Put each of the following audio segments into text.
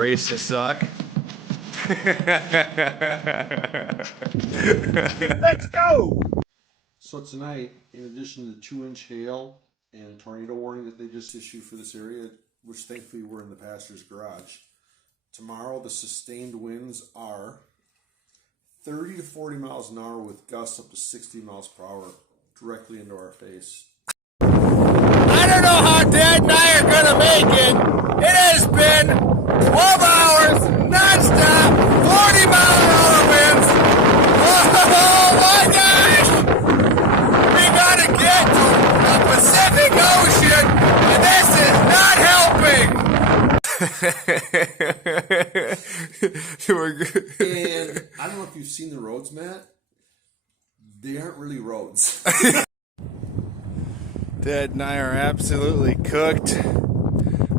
Brace to suck. Let's go! So tonight, in addition to the 2-inch hail and tornado warning that they just issued for this area, which thankfully were in the pastor's garage, tomorrow the sustained winds are 30 to 40 miles an hour with gusts up to 60 miles per hour directly into our face. I don't know how Dad and I are gonna make it. It has been 12 hours, non-stop, 40 mile an hour winds. Oh my gosh! We gotta get to the Pacific Ocean, and this is not helping. And I don't know if you've seen the roads, Matt. They aren't really roads. Dad and I are absolutely cooked.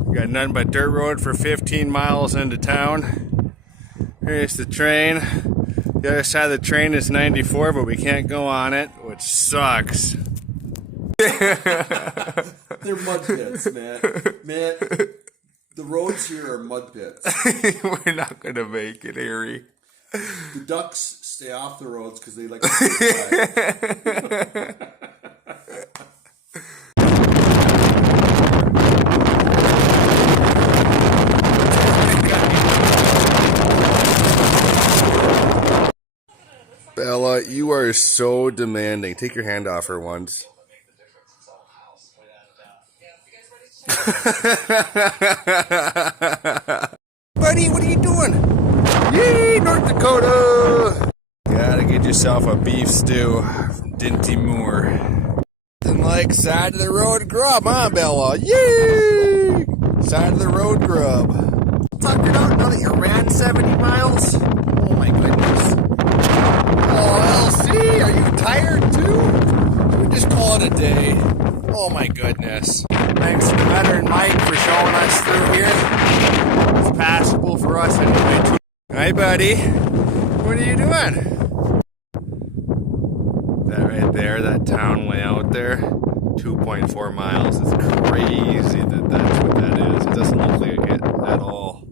We got nothing but dirt road for 15 miles into town. Here's the train. The other side of the train is 94, but we can't go on it, which sucks. They're mud pits, Matt. Matt, the roads here are mud pits. We're not going to make it, Harry. The ducks stay off the roads because they like to fly. Bella, you are so demanding. Take your hand off her once. Buddy, what are you doing? Yay, North Dakota! Gotta get yourself a beef stew from Dinty Moore. Nothing like side of the road grub, huh, Bella? Yay! Side of the road grub. Tuck it out now that you ran 70 miles? Oh my goodness. Oh, LC, are you tired too? We just call it a day. Oh my goodness. Thanks to Veteran Mike for showing us through here. It's passable for us anyway. Hi, buddy. What are you doing? That right there, that town way out there, 2.4 miles. It's crazy that that's what that is. It doesn't look like it at all.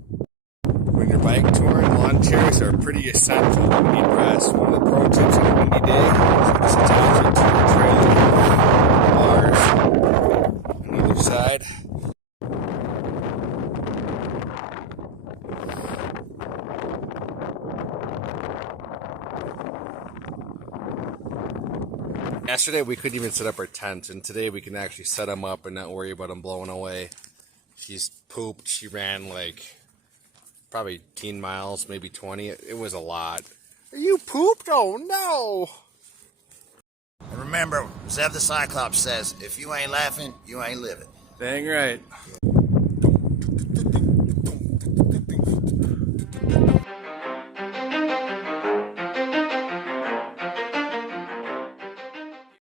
When you're bike touring, lawn chairs are pretty essential when you need rest. One of the pro tips on a windy day is to sit down to your trailer, bars on either side. Yesterday we couldn't even set up our tent, and today we can actually set them up and not worry about them blowing away. She's pooped. She ran like probably 18 miles, maybe 20. It was a lot. Are you pooped? Oh no! And remember, Zev the Cyclops says, if you ain't laughing, you ain't living. Dang right.